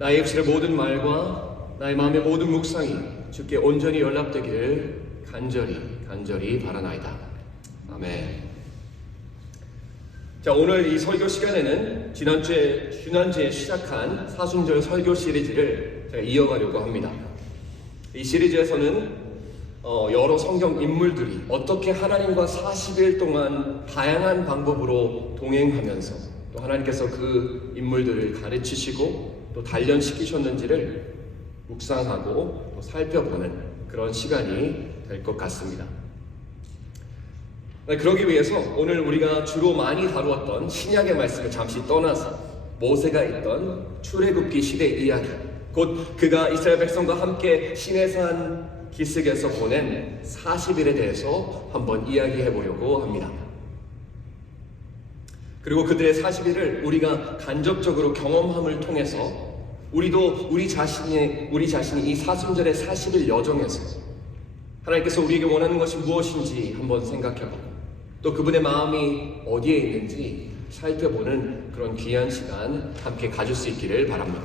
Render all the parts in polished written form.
나의 입술의 모든 말과 나의 마음의 모든 묵상이 주께 온전히 연락되기를 간절히 바라나이다. 아멘. 자, 오늘 이 설교 시간에는 지난주에 시작한 사순절 설교 시리즈를 제가 이어가려고 합니다. 이 시리즈에서는 여러 성경 인물들이 어떻게 하나님과 40일 동안 다양한 방법으로 동행하면서 또 하나님께서 그 인물들을 가르치시고 또 단련시키셨는지를 묵상하고 또 살펴보는 그런 시간이 될 것 같습니다. 그러기 위해서 오늘 우리가 주로 많이 다루었던 신약의 말씀을 잠시 떠나서 모세가 있던 출애굽기 시대 이야기, 곧 그가 이스라엘 백성과 함께 시내산 기슭에서 보낸 40일에 대해서 한번 이야기해 보려고 합니다. 그리고 그들의 40일을 우리가 간접적으로 경험함을 통해서 우리도 우리 자신이 이 사순절의 40일 여정에서 하나님께서 우리에게 원하는 것이 무엇인지 한번 생각해보고 또 그분의 마음이 어디에 있는지 살펴보는 그런 귀한 시간 함께 가질 수 있기를 바랍니다.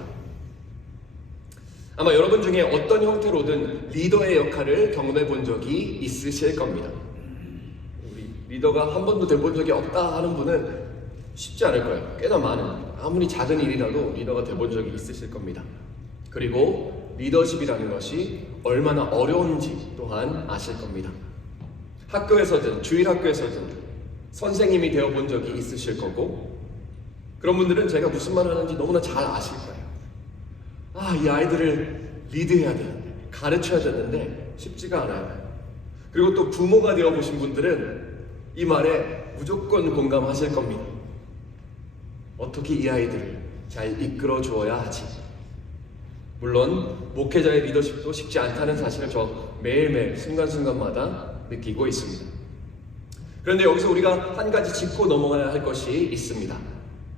아마 여러분 중에 어떤 형태로든 리더의 역할을 경험해 본 적이 있으실 겁니다. 우리 리더가 한 번도 돼본 적이 없다 하는 분은 쉽지 않을 거예요. 꽤나 많은, 아무리 작은 일이라도 리더가 돼본 적이 있으실 겁니다. 그리고 리더십이라는 것이 얼마나 어려운지 또한 아실 겁니다. 학교에서든 주일학교에서든 선생님이 되어본 적이 있으실 거고, 그런 분들은 제가 무슨 말 하는지 너무나 잘 아실 거예요. 이 아이들을 리드해야 되는데, 가르쳐야 되는데 쉽지가 않아요. 그리고 또 부모가 되어보신 분들은 이 말에 무조건 공감하실 겁니다. 어떻게 이 아이들을 잘 이끌어 주어야 하지? 물론 목회자의 리더십도 쉽지 않다는 사실을 저 매일매일 순간순간마다 느끼고 있습니다. 그런데 여기서 우리가 한 가지 짚고 넘어가야 할 것이 있습니다.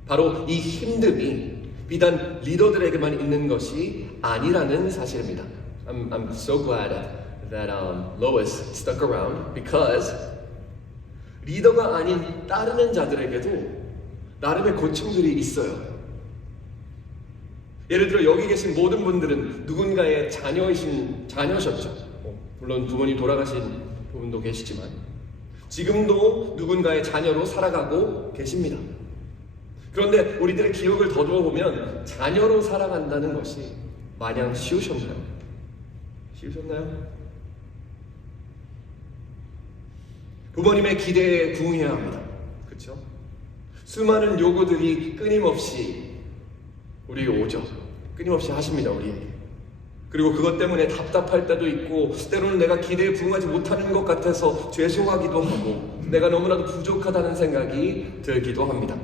바로 이 힘듦이 비단 리더들에게만 있는 것이 아니라는 사실입니다. I'm so glad that Lois stuck around because 리더가 아닌 따르는 자들에게도 나름의 고충들이 있어요. 예를 들어 여기 계신 모든 분들은 누군가의 자녀셨죠. 물론 부모님 돌아가신 분도 계시지만 지금도 누군가의 자녀로 살아가고 계십니다. 그런데 우리들의 기억을 더듬어 보면 자녀로 살아간다는 것이 마냥 쉬우셨나요? 부모님의 기대에 부응해야 합니다. 그렇죠? 수많은 요구들이 끊임없이 우리에게 오죠. 끊임없이 하십니다, 우리에게. 그리고 그것 때문에 답답할 때도 있고, 때로는 내가 기대에 부응하지 못하는 것 같아서 죄송하기도 하고, 내가 너무나도 부족하다는 생각이 들기도 합니다.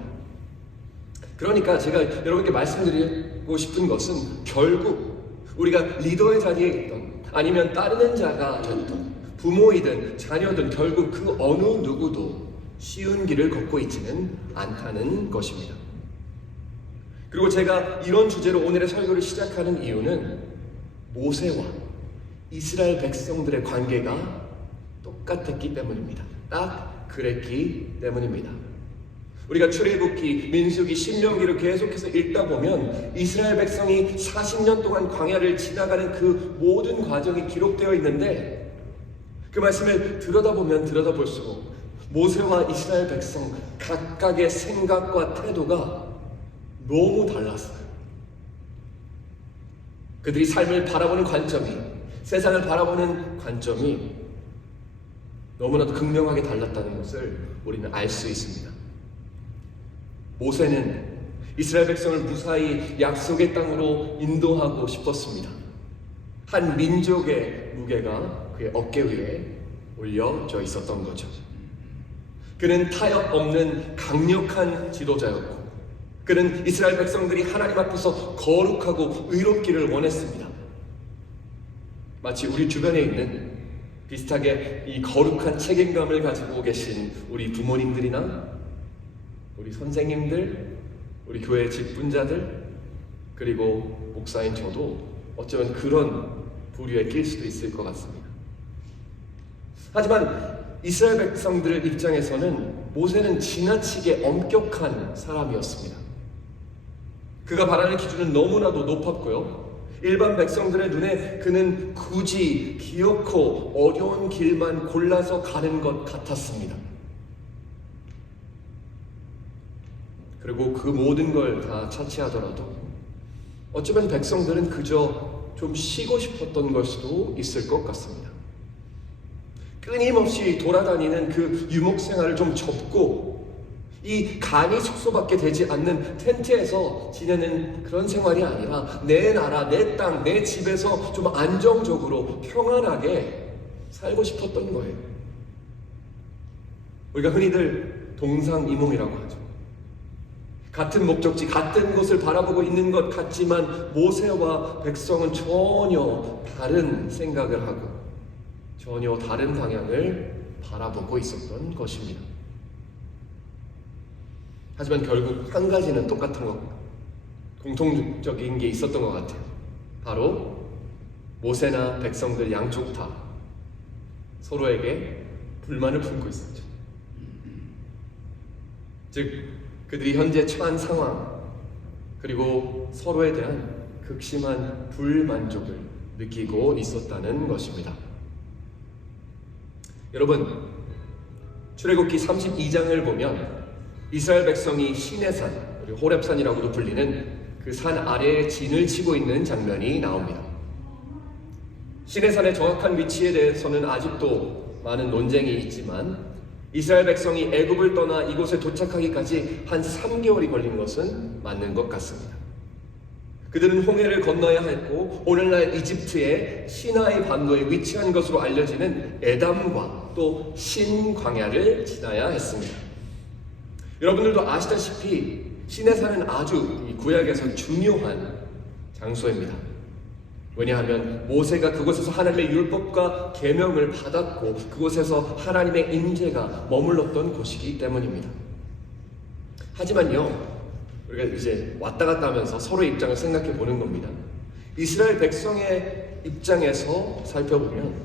그러니까 제가 여러분께 말씀드리고 싶은 것은 결국 우리가 리더의 자리에 있던 아니면 따르는 자가 됐던 부모이든 자녀든 결국 그 어느 누구도 쉬운 길을 걷고 있지는 않다는 것입니다. 그리고 제가 이런 주제로 오늘의 설교를 시작하는 이유는 모세와 이스라엘 백성들의 관계가 똑같았기 때문입니다. 딱 그랬기 때문입니다. 우리가 출애굽기, 민수기, 신명기를 계속해서 읽다 보면 이스라엘 백성이 40년 동안 광야를 지나가는 그 모든 과정이 기록되어 있는데 그 말씀을 들여다보면 들여다볼수록 모세와 이스라엘 백성 각각의 생각과 태도가 너무 달랐어요. 그들이 삶을 바라보는 관점이, 세상을 바라보는 관점이 너무나도 극명하게 달랐다는 것을 우리는 알 수 있습니다. 모세는 이스라엘 백성을 무사히 약속의 땅으로 인도하고 싶었습니다. 한 민족의 무게가 그의 어깨 위에 올려져 있었던 거죠. 그는 타협 없는 강력한 지도자였고, 그는 이스라엘 백성들이 하나님 앞에서 거룩하고 의롭기를 원했습니다. 마치 우리 주변에 있는 비슷하게 이 거룩한 책임감을 가지고 계신 우리 부모님들이나 우리 선생님들, 우리 교회 직분자들, 그리고 목사인 저도 어쩌면 그런 부류에 낄 수도 있을 것 같습니다. 하지만 이스라엘 백성들 입장에서는 모세는 지나치게 엄격한 사람이었습니다. 그가 바라는 기준은 너무나도 높았고요. 일반 백성들의 눈에 그는 굳이 기어코 어려운 길만 골라서 가는 것 같았습니다. 그리고 그 모든 걸 다 차치하더라도 어쩌면 백성들은 그저 좀 쉬고 싶었던 걸 수도 있을 것 같습니다. 끊임없이 돌아다니는 그 유목 생활을 좀 접고 이 간이 숙소밖에 되지 않는 텐트에서 지내는 그런 생활이 아니라 내 나라, 내 땅, 내 집에서 좀 안정적으로 평안하게 살고 싶었던 거예요. 우리가 흔히들 동상이몽이라고 하죠. 같은 목적지, 같은 곳을 바라보고 있는 것 같지만 모세와 백성은 전혀 다른 생각을 하고 전혀 다른 방향을 바라보고 있었던 것입니다. 하지만 결국 한 가지는 똑같은 것, 공통적인 게 있었던 것 같아요. 바로 모세나 백성들 양쪽 다 서로에게 불만을 품고 있었죠. 즉 그들이 현재 처한 상황, 그리고 서로에 대한 극심한 불만족을 느끼고 있었다는 것입니다. 여러분, 출애굽기 32장을 보면 이스라엘 백성이 시내산, 호렙산이라고도 불리는 그 산 아래에 진을 치고 있는 장면이 나옵니다. 시내산의 정확한 위치에 대해서는 아직도 많은 논쟁이 있지만 이스라엘 백성이 애굽을 떠나 이곳에 도착하기까지 한 3개월이 걸린 것은 맞는 것 같습니다. 그들은 홍해를 건너야 했고 오늘날 이집트의 시나이 반도에 위치한 것으로 알려지는 에담과 또 신광야를 지나야 했습니다. 여러분들도 아시다시피 시내산은 아주 구약에서 중요한 장소입니다. 왜냐하면 모세가 그곳에서 하나님의 율법과 계명을 받았고 그곳에서 하나님의 임재가 머물렀던 곳이기 때문입니다. 하지만요, 우리가 이제 왔다 갔다 하면서 서로의 입장을 생각해 보는 겁니다. 이스라엘 백성의 입장에서 살펴보면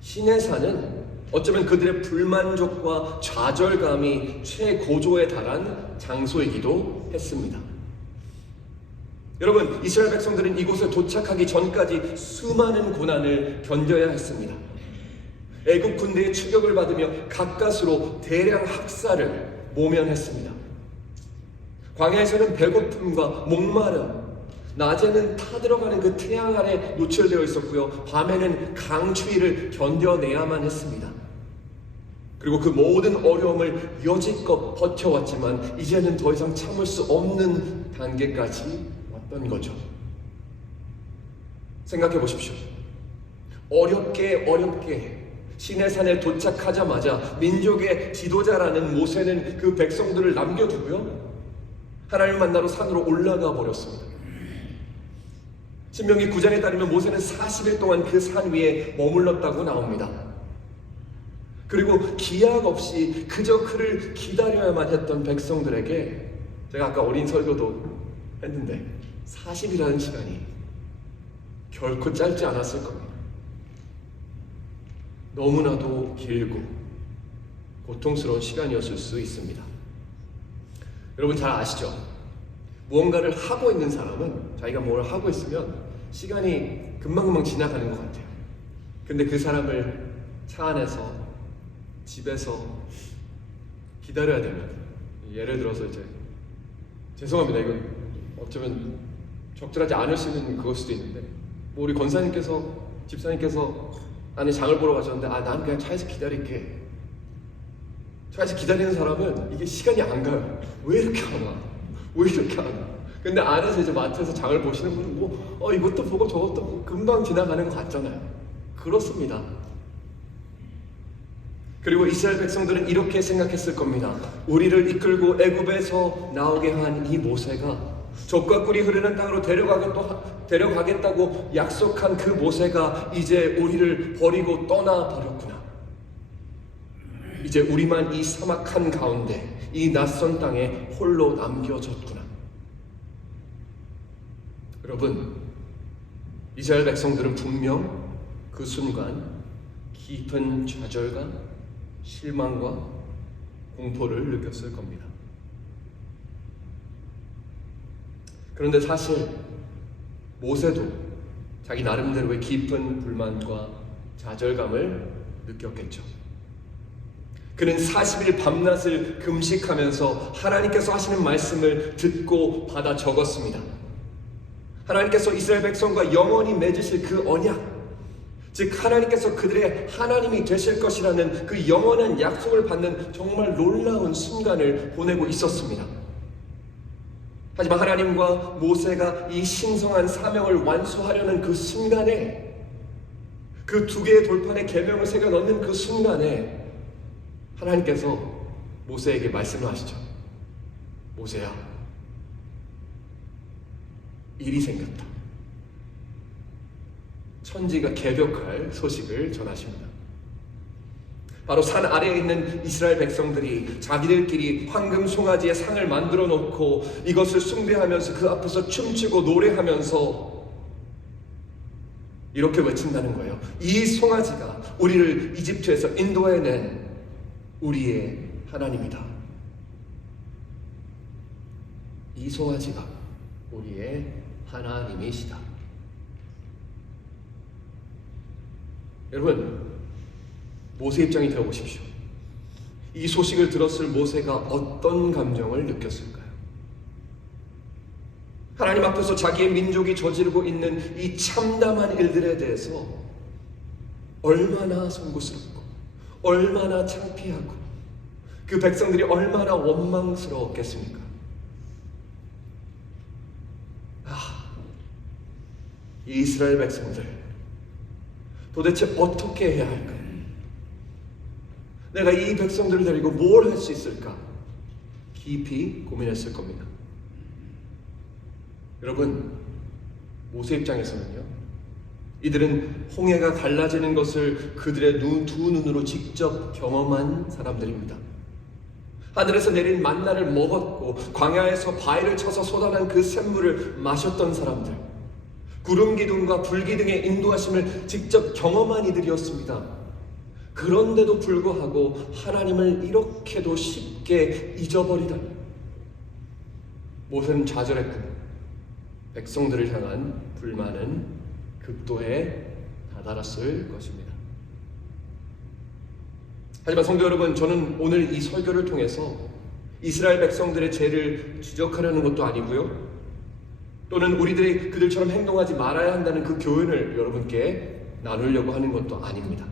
시내산은 어쩌면 그들의 불만족과 좌절감이 최고조에 달한 장소이기도 했습니다. 여러분, 이스라엘 백성들은 이곳에 도착하기 전까지 수많은 고난을 견뎌야 했습니다. 애국 군대의 추격을 받으며 가까스로 대량 학살을 모면했습니다. 광야에서는 배고픔과 목마름, 낮에는 타들어가는 그 태양 아래 노출되어 있었고요. 밤에는 강추위를 견뎌내야만 했습니다. 그리고 그 모든 어려움을 여지껏 버텨왔지만 이제는 더 이상 참을 수 없는 단계까지 왔던 거죠. 생각해 보십시오. 어렵게 시내산에 도착하자마자 민족의 지도자라는 모세는 그 백성들을 남겨두고요, 하나님을 만나러 산으로 올라가 버렸습니다. 신명기 9장에 따르면 모세는 40일 동안 그 산 위에 머물렀다고 나옵니다. 그리고 기약 없이 그저 그를 기다려야만 했던 백성들에게, 제가 아까 어린 설교도 했는데 40이라는 시간이 결코 짧지 않았을 겁니다. 너무나도 길고 고통스러운 시간이었을 수 있습니다. 여러분 잘 아시죠? 무언가를 하고 있는 사람은 자기가 뭘 하고 있으면 시간이 금방금방 지나가는 것 같아요. 근데 그 사람을 차 안에서, 집에서 기다려야 되면, 예를 들어서 이제, 죄송합니다, 이건 어쩌면 적절하지 않을 수 있는 그럴 수도 있는데, 뭐 우리 권사님께서, 집사님께서 안에 장을 보러 가셨는데, 난 그냥 차에서 기다릴게. 차에서 기다리는 사람은 이게 시간이 안 가요. 왜 이렇게 안 와? 왜 이렇게 안 와? 근데 안에서 이제 마트에서 장을 보시는 분은 이것도 보고 저것도 보고 금방 지나가는 것 같잖아요. 그렇습니다. 그리고 이스라엘 백성들은 이렇게 생각했을 겁니다. 우리를 이끌고 애굽에서 나오게 한 이 모세가, 젖과 꿀이 흐르는 땅으로 데려가겠다고 약속한 그 모세가 이제 우리를 버리고 떠나버렸구나. 이제 우리만 이 사막 한가운데, 이 낯선 땅에 홀로 남겨졌구나. 여러분, 이스라엘 백성들은 분명 그 순간 깊은 좌절감, 실망과 공포를 느꼈을 겁니다. 그런데 사실 모세도 자기 나름대로의 깊은 불만과 좌절감을 느꼈겠죠. 그는 40일 밤낮을 금식하면서 하나님께서 하시는 말씀을 듣고 받아 적었습니다. 하나님께서 이스라엘 백성과 영원히 맺으실 그 언약, 즉 하나님께서 그들의 하나님이 되실 것이라는 그 영원한 약속을 받는 정말 놀라운 순간을 보내고 있었습니다. 하지만 하나님과 모세가 이 신성한 사명을 완수하려는 그 순간에, 그 두 개의 돌판에 계명을 새겨 넣는 그 순간에 하나님께서 모세에게 말씀을 하시죠. 모세야, 일이 생겼다. 천지가 개벽할 소식을 전하십니다. 바로 산 아래에 있는 이스라엘 백성들이 자기들끼리 황금 송아지의 상을 만들어 놓고 이것을 숭배하면서 그 앞에서 춤추고 노래하면서 이렇게 외친다는 거예요. 이 송아지가 우리를 이집트에서 인도해낸 우리의 하나님이다. 이 송아지가 우리의 하나님이시다. 여러분, 모세 입장이 되어보십시오. 이 소식을 들었을 모세가 어떤 감정을 느꼈을까요? 하나님 앞에서 자기의 민족이 저지르고 있는 이 참담한 일들에 대해서 얼마나 송구스럽고 얼마나 창피하고 그 백성들이 얼마나 원망스러웠겠습니까? 이 이스라엘 백성들 도대체 어떻게 해야 할까요? 내가 이 백성들을 데리고 뭘 할 수 있을까? 깊이 고민했을 겁니다. 여러분, 모세 입장에서는요, 이들은 홍해가 갈라지는 것을 그들의 두 눈으로 직접 경험한 사람들입니다. 하늘에서 내린 만나를 먹었고 광야에서 바위를 쳐서 쏟아난 그 샘물을 마셨던 사람들, 구름 기둥과 불 기둥의 인도하심을 직접 경험한 이들이었습니다. 그런데도 불구하고 하나님을 이렇게도 쉽게 잊어버리다니. 모세는 좌절했고 백성들을 향한 불만은 극도에 다다랐을 것입니다. 하지만 성도 여러분, 저는 오늘 이 설교를 통해서 이스라엘 백성들의 죄를 지적하려는 것도 아니고요, 또는 우리들이 그들처럼 행동하지 말아야 한다는 그 교훈을 여러분께 나누려고 하는 것도 아닙니다.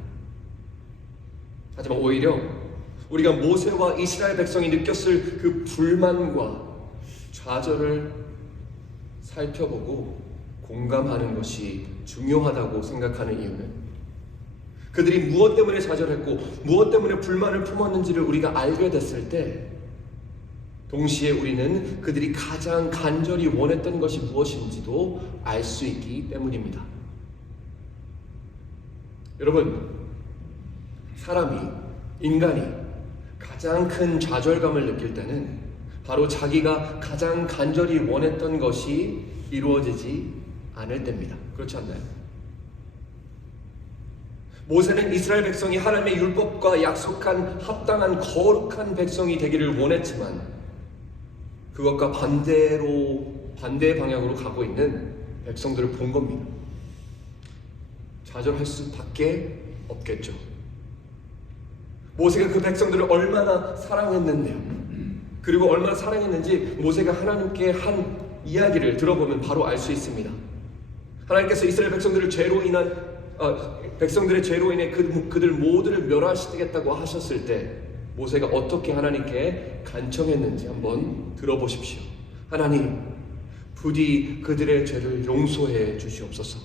하지만 오히려 우리가 모세와 이스라엘 백성이 느꼈을 그 불만과 좌절을 살펴보고 공감하는 것이 중요하다고 생각하는 이유는, 그들이 무엇 때문에 좌절했고 무엇 때문에 불만을 품었는지를 우리가 알게 됐을 때 동시에 우리는 그들이 가장 간절히 원했던 것이 무엇인지도 알 수 있기 때문입니다. 여러분, 인간이 가장 큰 좌절감을 느낄 때는 바로 자기가 가장 간절히 원했던 것이 이루어지지 않을 때입니다. 그렇지 않나요? 모세는 이스라엘 백성이 하나님의 율법과 약속한 합당한 거룩한 백성이 되기를 원했지만 그것과 반대의 방향으로 가고 있는 백성들을 본 겁니다. 좌절할 수밖에 없겠죠. 모세가 그 백성들을 얼마나 사랑했는데요. 그리고 얼마나 사랑했는지 모세가 하나님께 한 이야기를 들어보면 바로 알 수 있습니다. 하나님께서 이스라엘 백성들의 죄로 인해 그들 모두를 멸하시겠다고 하셨을 때 모세가 어떻게 하나님께 간청했는지 한번 들어보십시오. 하나님, 부디 그들의 죄를 용서해 주시옵소서.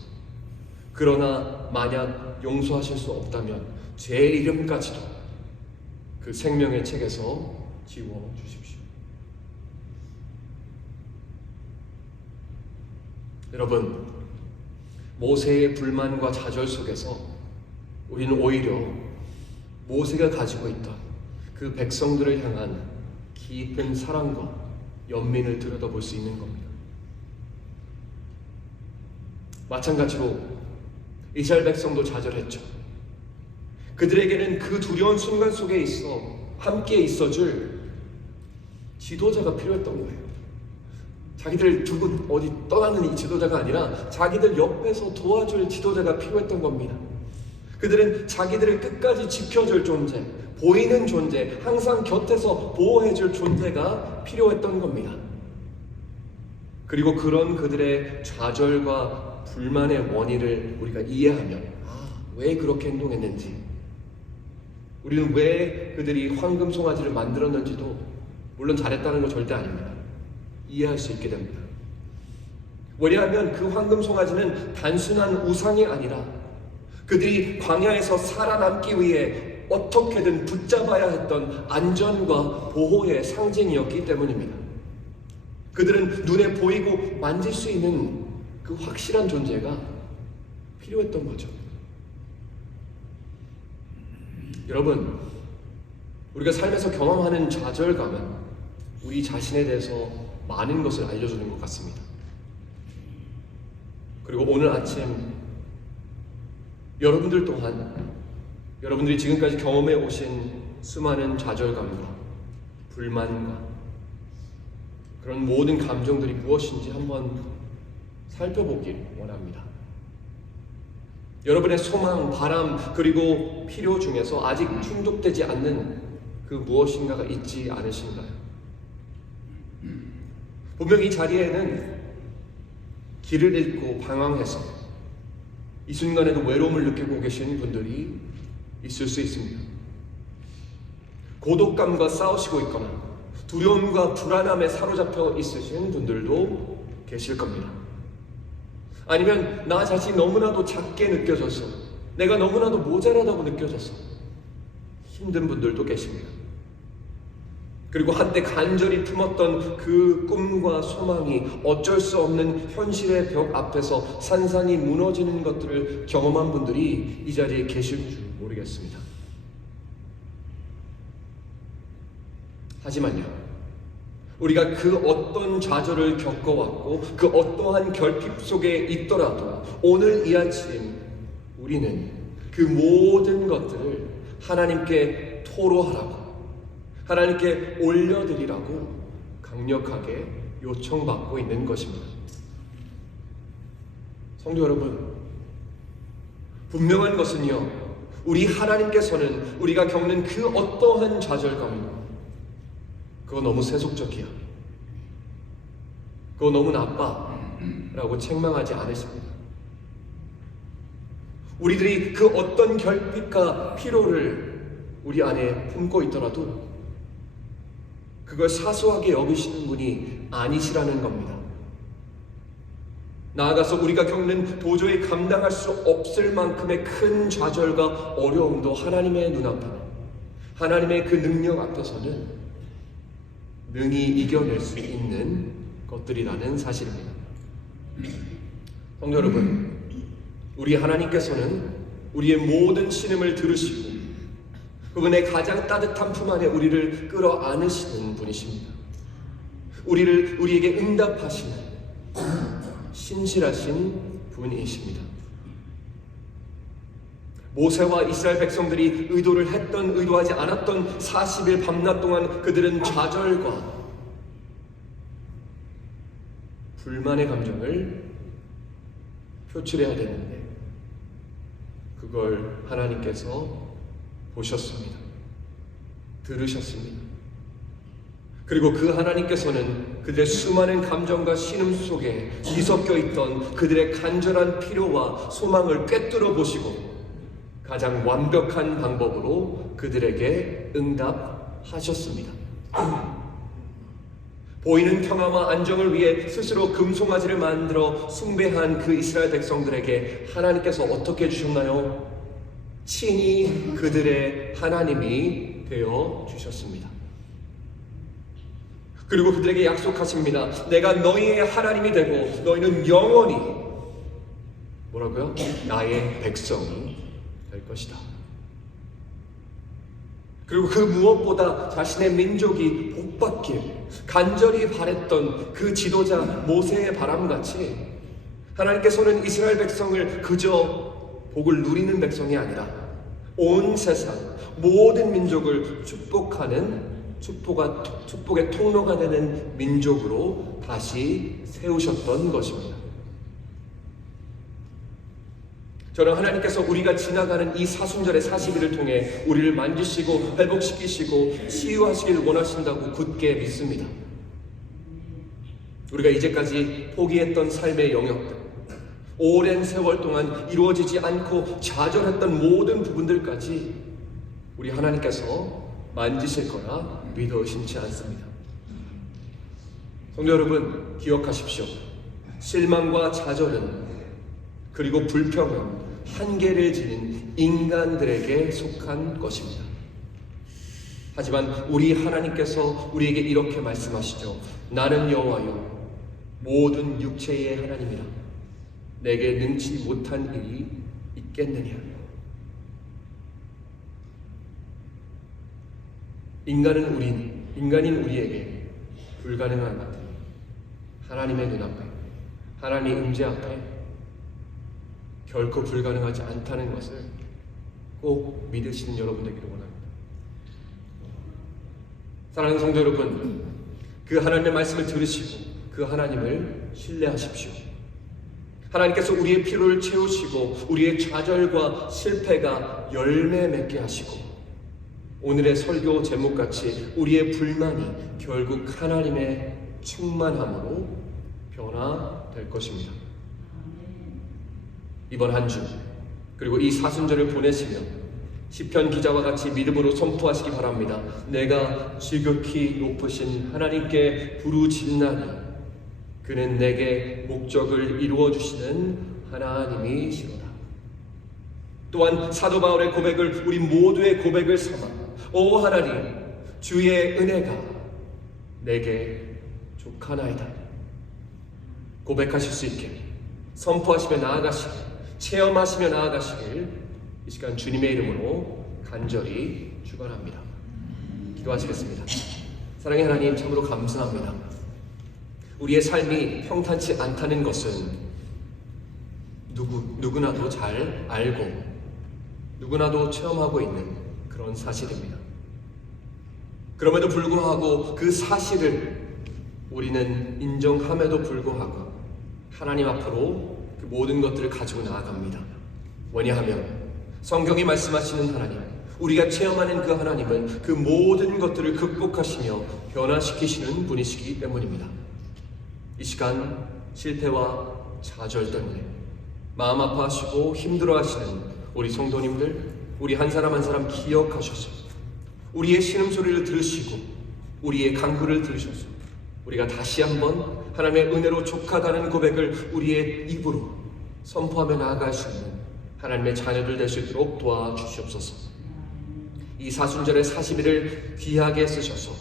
그러나 만약 용서하실 수 없다면 제 이름까지도 그 생명의 책에서 지워 주십시오. 여러분, 모세의 불만과 좌절 속에서 우리는 오히려 모세가 가지고 있던 그 백성들을 향한 깊은 사랑과 연민을 들여다볼 수 있는 겁니다. 마찬가지로 이스라엘 백성도 좌절했죠. 그들에게는 그 두려운 순간 속에 함께 있어줄 지도자가 필요했던 거예요. 자기들 두고 어디 떠나는 이 지도자가 아니라 자기들 옆에서 도와줄 지도자가 필요했던 겁니다. 그들은 자기들을 끝까지 지켜줄 존재, 보이는 존재, 항상 곁에서 보호해줄 존재가 필요했던 겁니다. 그리고 그런 그들의 좌절과 불만의 원인을 우리가 이해하면 왜 그렇게 행동했는지, 우리는 왜 그들이 황금 송아지를 만들었는지도 물론 잘했다는 건 절대 아닙니다. 이해할 수 있게 됩니다. 왜냐하면 그 황금 송아지는 단순한 우상이 아니라 그들이 광야에서 살아남기 위해 어떻게든 붙잡아야 했던 안전과 보호의 상징이었기 때문입니다. 그들은 눈에 보이고 만질 수 있는 그 확실한 존재가 필요했던 거죠. 여러분, 우리가 삶에서 경험하는 좌절감은 우리 자신에 대해서 많은 것을 알려주는 것 같습니다. 그리고 오늘 아침 여러분들 또한 여러분들이 지금까지 경험해 오신 수많은 좌절감과 불만과 그런 모든 감정들이 무엇인지 한번 살펴보길 원합니다. 여러분의 소망, 바람, 그리고 필요 중에서 아직 충족되지 않는 그 무엇인가가 있지 않으신가요? 분명 이 자리에는 길을 잃고 방황해서 이 순간에도 외로움을 느끼고 계신 분들이 있을 수 있습니다. 고독감과 싸우시고 있거나 두려움과 불안함에 사로잡혀 있으신 분들도 계실 겁니다. 아니면 나 자신이 너무나도 작게 느껴져서, 내가 너무나도 모자라다고 느껴져서 힘든 분들도 계십니다. 그리고 한때 간절히 품었던 그 꿈과 소망이 어쩔 수 없는 현실의 벽 앞에서 산산이 무너지는 것들을 경험한 분들이 이 자리에 계실 줄 모르겠습니다. 하지만요, 우리가 그 어떤 좌절을 겪어왔고 그 어떠한 결핍 속에 있더라도 오늘 이 아침 우리는 그 모든 것들을 하나님께 토로하라고, 하나님께 올려드리라고 강력하게 요청받고 있는 것입니다. 성도 여러분, 분명한 것은요, 우리 하나님께서는 우리가 겪는 그 어떠한 좌절감도 그거 너무 세속적이야, 그거 너무 나빠 라고 책망하지 않으십니다. 우리들이 그 어떤 결핍과 피로를 우리 안에 품고 있더라도 그걸 사소하게 여기시는 분이 아니시라는 겁니다. 나아가서 우리가 겪는 도저히 감당할 수 없을 만큼의 큰 좌절과 어려움도 하나님의 눈앞에, 하나님의 그 능력 앞에서는 능히 이겨낼 수 있는 것들이라는 사실입니다. 성도 여러분, 우리 하나님께서는 우리의 모든 신음을 들으시고 그분의 가장 따뜻한 품 안에 우리를 끌어안으시는 분이십니다. 우리에게 응답하시는 신실하신 분이십니다. 모세와 이스라엘 백성들이 의도를 했던 의도하지 않았던 40일 밤낮 동안 그들은 좌절과 불만의 감정을 표출해야 되는데 그걸 하나님께서 보셨습니다. 들으셨습니다. 그리고 그 하나님께서는 그들의 수많은 감정과 신음 속에 뒤섞여 있던 그들의 간절한 필요와 소망을 꿰뚫어 보시고 가장 완벽한 방법으로 그들에게 응답하셨습니다. 보이는 평화와 안정을 위해 스스로 금송아지를 만들어 숭배한 그 이스라엘 백성들에게 하나님께서 어떻게 해주셨나요? 친히 그들의 하나님이 되어 주셨습니다. 그리고 그들에게 약속하십니다. 내가 너희의 하나님이 되고 너희는 영원히 뭐라고요? 나의 백성이 될 것이다. 그리고 그 무엇보다 자신의 민족이 복받길 간절히 바랬던 그 지도자 모세의 바람같이 하나님께서는 이스라엘 백성을 그저 복을 누리는 백성이 아니라 온 세상 모든 민족을 축복하는 축복의 통로가 되는 민족으로 다시 세우셨던 것입니다. 저는 하나님께서 우리가 지나가는 이 사순절의 40일을 통해 우리를 만지시고 회복시키시고 치유하시길 원하신다고 굳게 믿습니다. 우리가 이제까지 포기했던 삶의 영역들, 오랜 세월 동안 이루어지지 않고 좌절했던 모든 부분들까지 우리 하나님께서 만지실 거라 믿어 의심치 않습니다. 성도 여러분, 기억하십시오. 실망과 좌절은, 그리고 불평은 한계를 지닌 인간들에게 속한 것입니다. 하지만 우리 하나님께서 우리에게 이렇게 말씀하시죠. 나는 여호와여 모든 육체의 하나님이라. 내게 능치 못한 일이 있겠느냐. 인간인 우리에게 불가능한 것들, 하나님의 눈앞에, 하나님의 임재 앞에 결코 불가능하지 않다는 것을 꼭 믿으시는 여러분들에게 원합니다. 사랑하는 성도 여러분, 그 하나님의 말씀을 들으시고 그 하나님을 신뢰하십시오. 하나님께서 우리의 피로를 채우시고 우리의 좌절과 실패가 열매 맺게 하시고 오늘의 설교 제목같이 우리의 불만이 결국 하나님의 충만함으로 변화될 것입니다. 이번 한 주 그리고 이 사순절을 보내시며 시편 기자와 같이 믿음으로 선포하시기 바랍니다. 내가 지극히 높으신 하나님께 부르짖나니 그는 내게 목적을 이루어 주시는 하나님이시로다. 또한 사도 바울의 고백을 우리 모두의 고백을 삼아 오 하나님 주의 은혜가 내게 족하나이다 고백하실 수 있게 선포하시며 나아가시길, 체험하시며 나아가시길 이 시간 주님의 이름으로 간절히 축원합니다. 기도하시겠습니다. 사랑의 하나님, 참으로 감사합니다. 우리의 삶이 평탄치 않다는 것은 누구나도 잘 알고 누구나도 체험하고 있는 그런 사실입니다. 그럼에도 불구하고 그 사실을 우리는 인정함에도 불구하고 하나님 앞으로 그 모든 것들을 가지고 나아갑니다. 왜냐하면 성경이 말씀하시는 하나님, 우리가 체험하는 그 하나님은 그 모든 것들을 극복하시며 변화시키시는 분이시기 때문입니다. 이 시간 실패와 좌절 때문에 마음 아파하시고 힘들어하시는 우리 성도님들, 우리 한 사람 한 사람 기억하셔서 우리의 신음소리를 들으시고 우리의 간구를 들으셔서 우리가 다시 한번 하나님의 은혜로 족하다는 고백을 우리의 입으로 선포하며 나아갈 수 있는 하나님의 자녀들 될 수 있도록 도와주시옵소서. 이 사순절의 40일을 귀하게 쓰셔서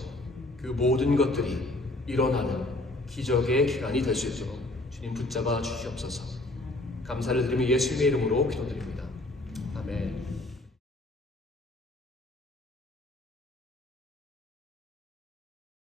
그 모든 것들이 일어나는 기적의 기간이 될 수 있도록 주님 붙잡아 주시옵소서. 감사를 드리며 예수님의 이름으로 기도드립니다. 아멘.